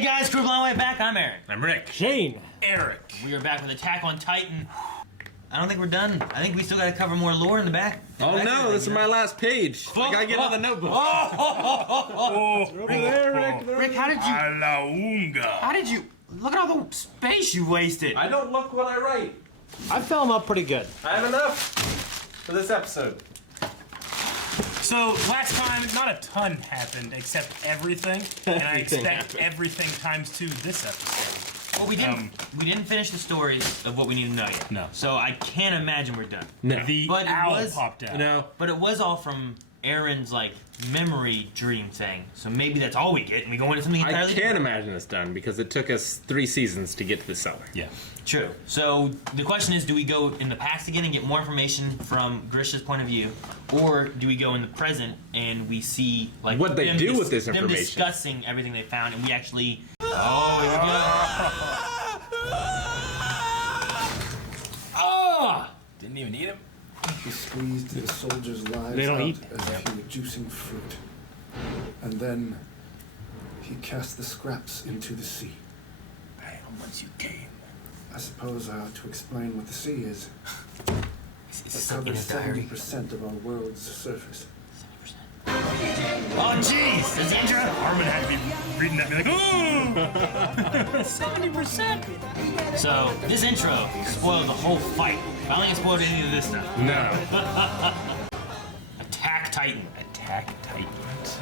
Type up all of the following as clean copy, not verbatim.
Hey guys, Crew Blind Way back. I'm Aaron. I'm Rick. Shane. Eric. We are back with Attack on Titan. I don't think we're done. I think we still gotta cover more lore in the back. Oh no, this is my last page. I gotta get another notebook. Over there, Rick. Rick, how did you... Look at all the space you wasted. I don't look what I write. I fill them up pretty good. I have enough for this episode. So, last time, not a ton happened, except everything. And I expect everything times 2 this episode. Well, we didn't finish the stories of what we need to know yet. No. So I can't imagine we're done. No. The But it owl was- popped out. No. But it was all from Aaron's, like, memory dream thing. So maybe that's all we get, and we go into something entirely I can't different. imagine it's done because it took us 3 seasons to get to the cellar. Yeah. True. So the question is, do we go in the past again and get more information from Grisha's point of view, or do we go in the present and we see like What they them do with this them information. discussing everything they found, and we actually here we go. Oh! Didn't even eat him. He squeezed the soldiers' lives They don't out eat. as if he were juicing fruit. And then he cast the scraps into the sea. Bam, once you came. I suppose I ought to explain what the sea is. It's It stuck in covers his diary. 70% of our world's surface. 70%. Oh jeez, that's intro. Armin had to be reading that and be like, ooh! 70%! So this intro spoiled the whole fight. I don't think it spoiled any of this stuff. No. Attack Titan. Attack Titan.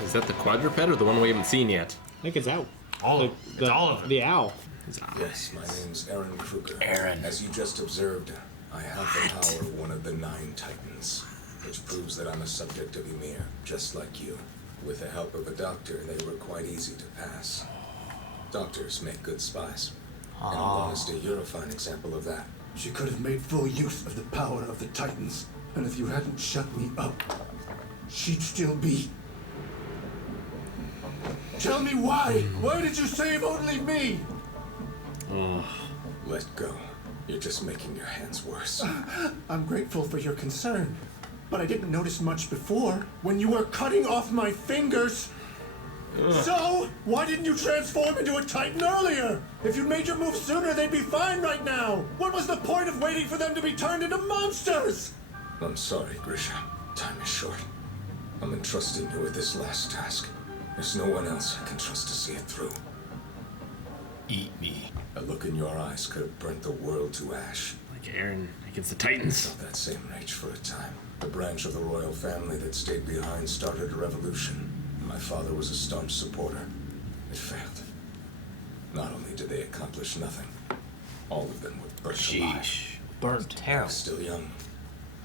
Is that the quadruped or the one we haven't seen yet? I think it's out. All of The- it's all of them. The owl. Yes, my name's Aaron Kruger. Aaron. As you just observed, I have the power of one of the 9 Titans, which proves that I'm a subject of Ymir, just like you. With the help of a doctor, they were quite easy to pass. Doctors make good spies. And in all honesty, you're a fine example of that. She could have made full use of the power of the Titans. And if you hadn't shut me up, she'd still be... Tell me why! Why did you save only me? Let go. You're just making your hands worse. I'm grateful for your concern, but I didn't notice much before when you were cutting off my fingers. So, why didn't you transform into a Titan earlier? If you'd made your move sooner, they'd be fine right now. What was the point of waiting for them to be turned into monsters? I'm sorry, Grisha. Time is short. I'm entrusting you with this last task. There's no one else I can trust to see it through. Eat me. A look in your eyes could have burnt the world to ash. Like Aaron against the Titans. Felt that same rage for a time. The branch of the royal family that stayed behind started a revolution. My father was a staunch supporter. It failed. Not only did they accomplish nothing, all of them were burnt alive. Burnt. I Terrible. was still young.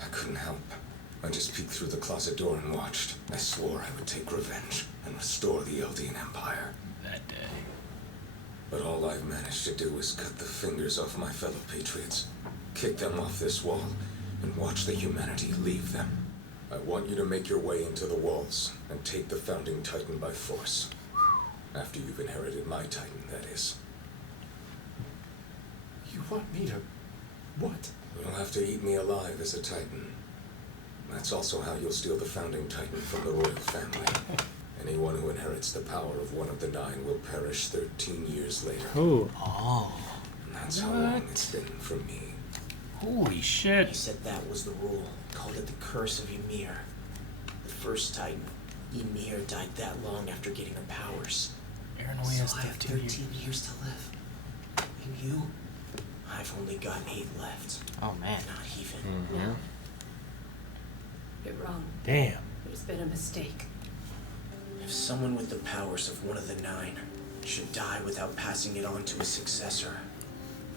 I couldn't help. I just peeked through the closet door and watched. I swore I would take revenge and restore the Eldian Empire. That day. But all I've managed to do is cut the fingers off my fellow patriots, kick them off this wall, and watch the humanity leave them. I want you to make your way into the walls and take the founding Titan by force. After you've inherited my Titan, that is. You want me to... what? You'll have to eat me alive as a Titan. That's also how you'll steal the founding Titan from the royal family. Anyone who inherits the power of one of the 9 will perish 13 years later. Ooh. And that's how long it's been for me. Holy He shit. said that was the rule. Called it the curse of Ymir. The first Titan. Ymir died that long after getting her powers. Aaron only So has I have 13 years. 13 years to live. And you? I've only got 8 left. Oh man. Not even. You're wrong. Damn. There's been a mistake. If someone with the powers of one of the 9 should die without passing it on to a successor,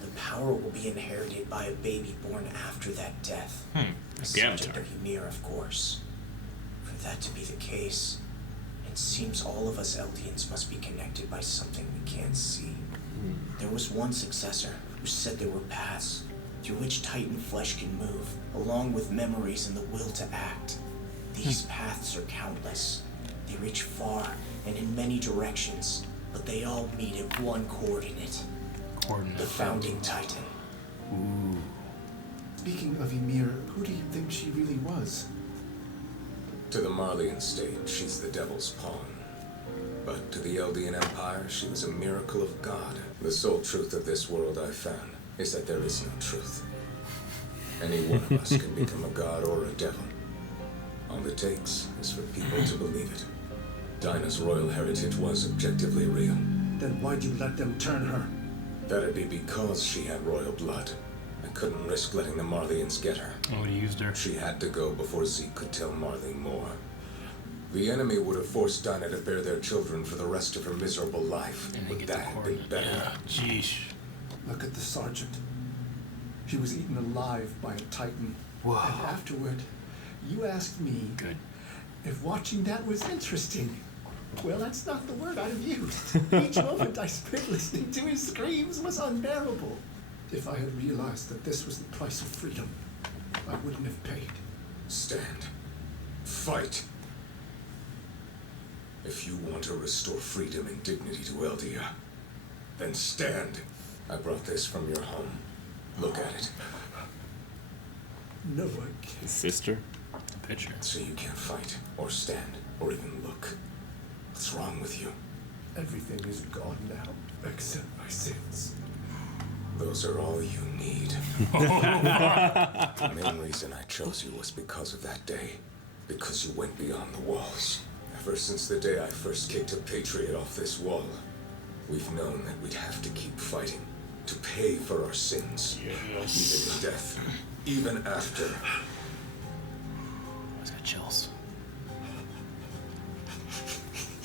the power will be inherited by a baby born after that death. A subject of Ymir, of course. For that to be the case, it seems all of us Eldians must be connected by something we can't see. There was one successor who said there were paths through which Titan flesh can move, along with memories and the will to act. These paths are countless. They reach far and in many directions, but they all meet at one coordinate. The founding Titan. Speaking of Ymir, who do you think she really was? To the Marleyan state, she's the devil's pawn. But to the Eldian Empire, she was a miracle of God. The sole truth of this world I found is that there is no truth. Any one of us can become a god or a devil. All it takes is for people to believe it. Dinah's royal heritage was objectively real. Then why'd you let them turn her? That'd be because she had royal blood. I couldn't risk letting the Marleyans get her. Oh, he used her. She had to go before Zeke could tell Marley more. The enemy would have forced Dinah to bear their children for the rest of her miserable life. And they Would get that the have been coordinate. better? Yeah, jeez. Look at the sergeant. He was eaten alive by a Titan. Whoa. And afterward, you asked me Good. if watching that was interesting. Well, that's not the word I'd have used. Each moment I spent listening to his screams was unbearable. If I had realized that this was the price of freedom, I wouldn't have paid. Stand. Fight. If you want to restore freedom and dignity to Eldia, then stand. I brought this from your home. Look at it. No, I can't. His sister? The picture. So you can't fight, or stand, or even look. What's wrong with you? Everything is gone now, except my sins. Those are all you need. The main reason I chose you was because of that day. Because you went beyond the walls. Ever since the day I first kicked a Patriot off this wall, we've known that we'd have to keep fighting. To pay for our sins. Even in death. Even after. He's got chills.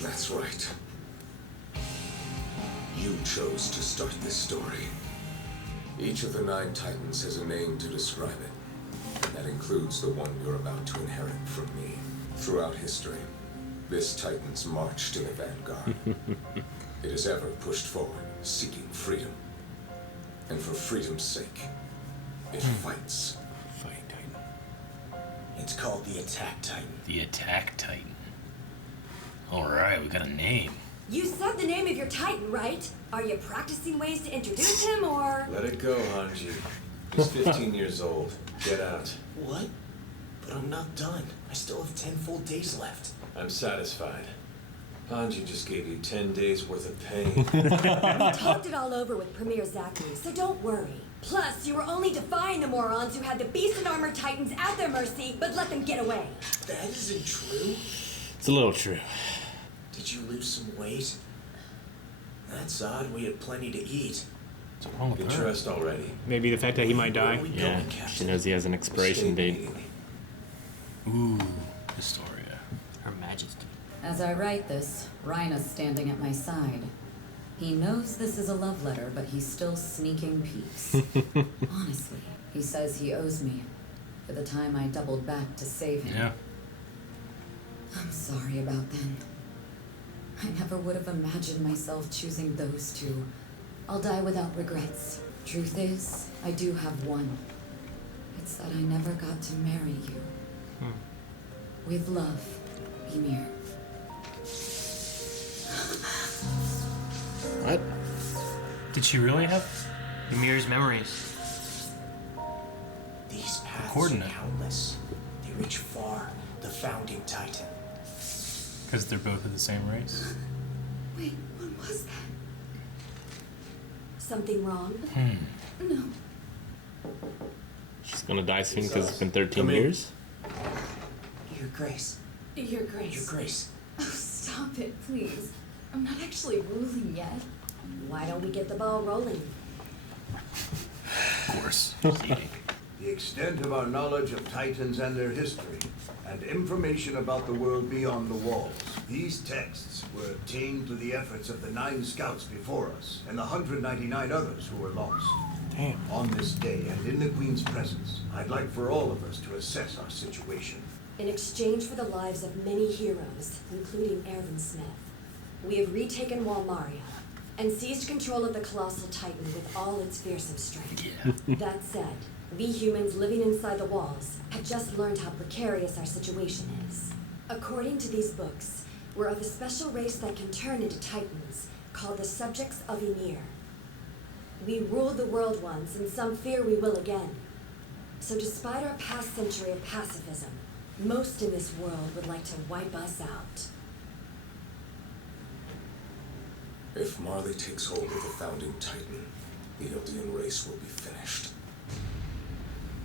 That's right. You chose to start this story. Each of the 9 Titans has a name to describe it. And that includes the one you're about to inherit from me. Throughout history, this Titan's marched in the vanguard. It has ever pushed forward, seeking freedom. And for freedom's sake, it fights. Fight Titan. It's called the Attack Titan. The Attack Titan. Alright, we got a name. You said the name of your Titan, right? Are you practicing ways to introduce him, or...? Let it go, Hanji. He's 15 years old. Get out. What? But I'm not done. I still have 10 full days left. I'm satisfied. Hanji just gave you 10 days worth of pain. We talked it all over with Premier Zachary, so don't worry. Plus, you were only defying the morons who had the Beast and Armor Titans at their mercy, but let them get away. That isn't true. It's a little true. Did you lose some weight? That's odd. We had plenty to eat. What's wrong with Get her? dressed already. Maybe the fact that he might Where die. are we Yeah, going, she Captain? knows he has an expiration date. Ooh, Historia. Her Majesty. As I write this, Rhina's standing at my side. He knows this is a love letter, but he's still sneaking peeks. Honestly, he says he owes me for the time I doubled back to save him. Yeah. I'm sorry about then. I never would have imagined myself choosing those two. I'll die without regrets. Truth is, I do have one. It's that I never got to marry you. With love, Ymir. What? Did she really have? Ymir's memories. These paths are coordinate. countless. They reach far. The founding Titan. Because they're both of the same race. Wait, what was that? Something wrong? No. She's gonna die soon because it's been 13 Come in. years? Your Grace. Your Grace. Your Grace. Oh, stop it, please. I'm not actually ruling yet. Why don't we get the ball rolling? Of course. She's eating. The extent of our knowledge of Titans and their history, and information about the world beyond the walls. These texts were obtained through the efforts of the 9 scouts before us, and the 199 others who were lost. Damn. On this day, and in the Queen's presence, I'd like for all of us to assess our situation. In exchange for the lives of many heroes, including Erwin Smith, we have retaken Walmaria and seized control of the colossal Titan with all its fearsome strength. Yeah. That said, we humans living inside the walls have just learned how precarious our situation is. According to these books, we're of a special race that can turn into Titans, called the Subjects of Ymir. We ruled the world once, and some fear we will again. So despite our past century of pacifism, most in this world would like to wipe us out. If Marley takes hold of the founding Titan, the Eldian race will be finished.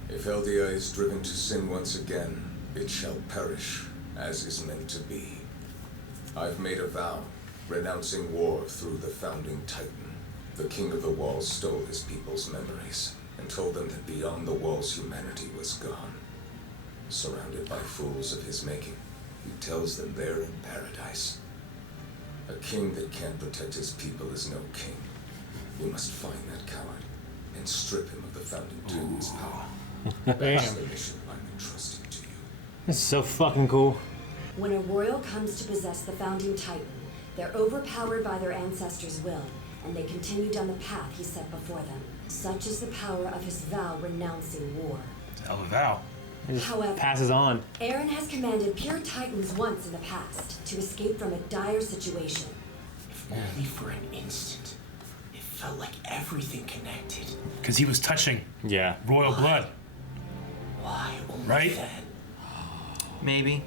If Eldia is driven to sin once again, it shall perish, as is meant to be. I've made a vow, renouncing war through the founding Titan. The King of the Walls stole his people's memories, and told them that beyond the walls humanity was gone. Surrounded by fools of his making, he tells them they're in paradise. A king that can't protect his people is no king. We must find that coward, and strip him of the founding Titan's power. That's the mission I'm entrusting to you. This is so fucking cool. When a royal comes to possess the founding Titan, they're overpowered by their ancestors' will, and they continue down the path he set before them. Such is the power of his vow renouncing war. Hell of a vow. However, passes on. Eren has commanded pure Titans once in the past to escape from a dire situation. If only for an instant, it felt like everything connected. Because he was touching royal blood. Why only Right? then? Maybe.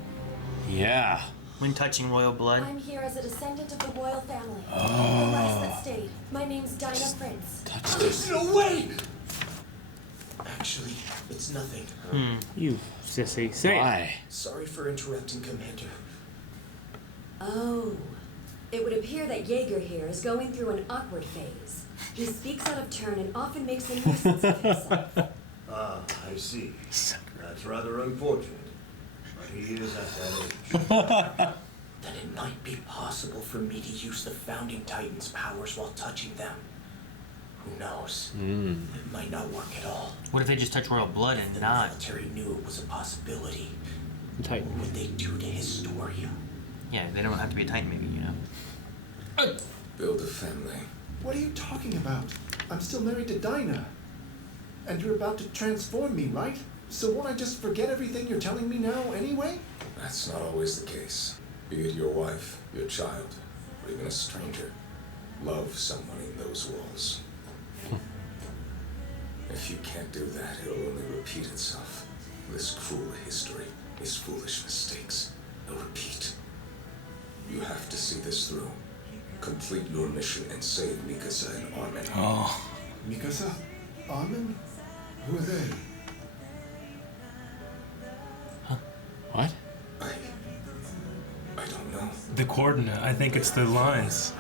Yeah. When touching royal blood. I'm here as a descendant of the royal family. The last that stayed. My name's Dinah Prince. There's no way! Actually, it's nothing. You sissy. Say it. Why? Sorry for interrupting, Commander. Oh. It would appear that Jaeger here is going through an awkward phase. He speaks out of turn and often makes a nuisance of himself. Ah, I see. That's rather unfortunate. But he is at that age. Then it might be possible for me to use the founding Titan's powers while touching them. Who knows? It might not work at all. What if they just touch royal blood and The not? military knew it was a possibility. Titan. What would they do to Historia? Yeah, they don't have to be a Titan, maybe, you know. Build a family. What are you talking about? I'm still married to Dinah. And you're about to transform me, right? So won't I just forget everything you're telling me now anyway? That's not always the case. Be it your wife, your child, or even a stranger. Love someone in those walls. If you can't do that, it'll only repeat itself. This cruel history, these foolish mistakes, they'll repeat. You have to see this through. Complete your mission and save Mikasa and Armin. Oh. Mikasa? Armin? Who are they? What? I don't know. The coordinate. I think it's the lines.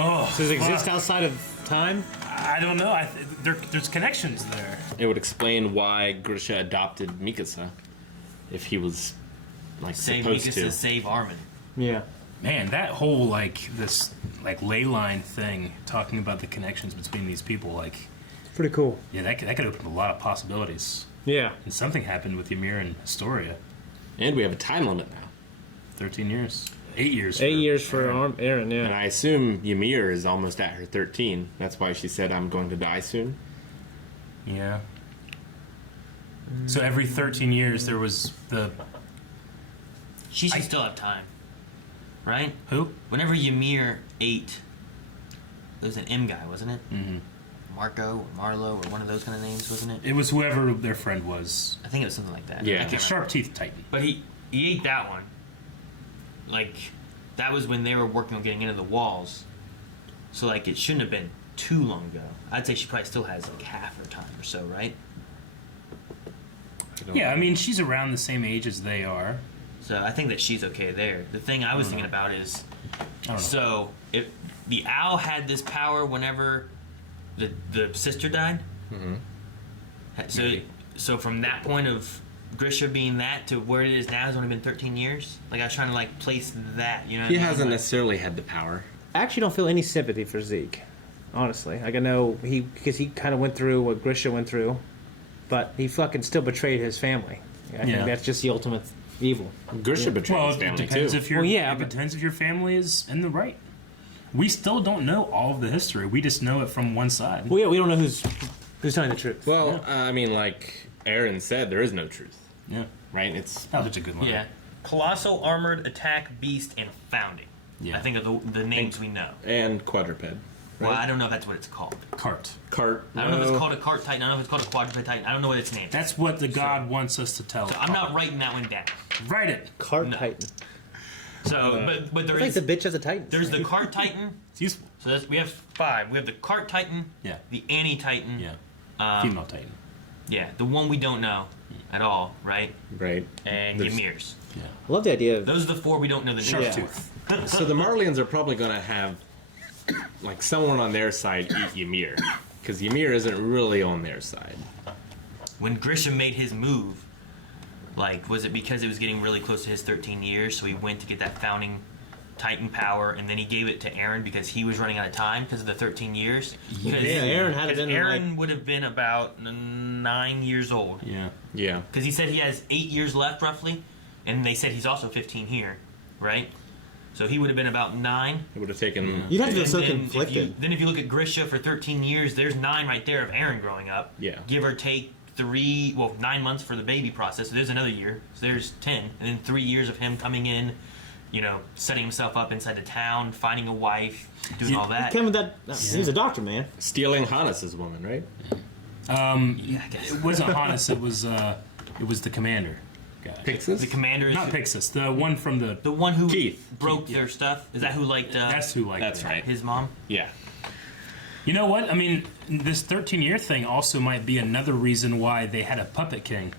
Oh. Does it exist outside of time? I don't know. There's connections there. It would explain why Grisha adopted Mikasa if he was like Save supposed Mikasa, to. save Armin. Yeah. Man, that whole this ley line thing, talking about the connections between these people, It's pretty cool. yeah, that could open a lot of possibilities. Yeah. And something happened with Ymir and Historia. And we have a time limit now. 13 years. 8 years. 8 years for Eren, And yeah. I assume Ymir is almost at her 13. That's why she said, I'm going to die soon. Yeah. So every 13 years there was the... She should still have time. Right? Who? Whenever Ymir ate, it was an M guy, wasn't it? Mm-hmm. Marco or Marlo or one of those kind of names, wasn't it? It was whoever their friend was. I think it was something like that. Yeah. I Like a can't sharp teeth Titan. But he ate that one. Like, that was when they were working on getting into the walls. So, like, it shouldn't have been too long ago. I'd say she probably still has, like, half her time or so, right? Yeah, I mean, she's around the same age as they are. So I think that she's okay there. The thing I was thinking about is, so if the owl had this power whenever the sister died, so from that point of Grisha being that to where it is now has only been 13 years. Like I was trying to like place that, you know. He what I mean? hasn't Like, necessarily had the power. I actually don't feel any sympathy for Zeke, honestly. Like I know because he kind of went through what Grisha went through, but he fucking still betrayed his family. I think that's just the ultimate evil. Grisha betrayed his It family depends too. if you're. Well, yeah, it but- depends if your family is in the right. We still don't know all of the history. We just know it from one side. Well, yeah, we don't know who's telling the truth. Well, I mean, like Aaron said, there is no truth. Yeah. Right? It's That was a good one. Yeah. Colossal, Armored, Attack, Beast, and Founding. Yeah. I think are the names we know. and quadruped. Well, I don't know if that's what it's called. Cart. Cart. I don't know if it's called a cart titan. I don't know if it's called a quadruped titan. I don't know what its name is. That's what the god wants us to tell. So I'm not writing that one down. Write it. Cart No. Titan. So, but there It's is like the bitch as a Titan. there's the cart titan. It's useful. So we have 5. We have the cart titan. Yeah. The anti titan. Yeah. Female Titan. Yeah, the one we don't know at all, right? Right. And Ymir's. Yeah. I love the idea of Those are the 4 we don't know the names. Shark of. Tooth. So the Marlians are probably going to have like someone on their side eat Ymir, because Ymir isn't really on their side. When Grisham made his move, like, was it because it was getting really close to his 13 years, so he went to get that founding Titan power, and then he gave it to Aaron because he was running out of time because of the 13 years? Because, Aaron had been Aaron would have been about 9 years old. Yeah. Yeah. Because he said he has 8 years left, roughly, and they said he's also 15 here, right? So he would have been about 9. It would have taken. You'd have to feel And so then conflicted. If you look at Grisha for 13 years, there's 9 right there of Aaron growing up. Yeah. Give or take 9 months for the baby process. So there's another year. So there's 10. And then 3 years of him coming in, setting himself up inside the town, finding a wife, doing all that. Came with that. He was a doctor, man. Stealing Hannes' woman, right? Yeah, I guess. It wasn't Hannes. It was the commander guy. Pixis? The commander is Not Pixis. The one from the. one who Keith. broke their stuff. Is that who liked? That's who liked. That's it. right. His mom. Yeah. You know what? I mean, this 13-year thing also might be another reason why they had a puppet king.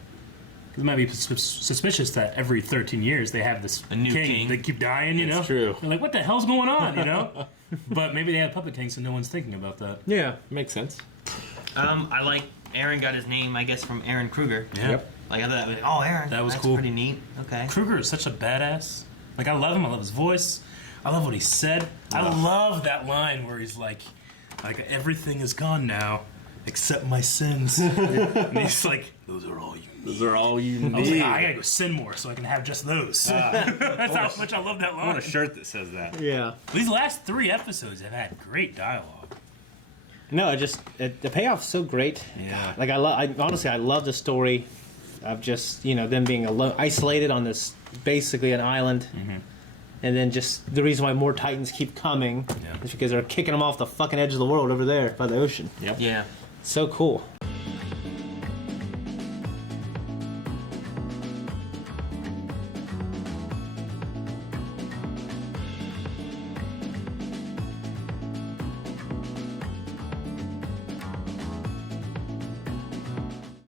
It might be suspicious that every 13 years they have this A new king. They keep dying, you know? That's true. They're like, what the hell's going on, you know? But maybe they have puppet king, so no one's thinking about that. Yeah. Makes sense. I like Aaron got his name, I guess, from Aaron Kruger. Yeah. Yep. Like I thought, oh, Aaron. That was that's cool. pretty neat. Okay. Kruger is such a badass. Like, I love him. I love his voice. I love what he said. I love that line where he's like, everything is gone now except my sins. And he's like, those are all you need. Those are all you need. I was like, I gotta go sin more so I can have just those. That's how much I love that I line. want a shirt that says that. Yeah. These last 3 episodes have had great dialogue. No, the payoff's so great. Yeah. Like I love the story of just them being isolated on this basically an island, and then just the reason why more Titans keep coming is because they're kicking them off the fucking edge of the world over there by the ocean. Yep. Yeah. So cool.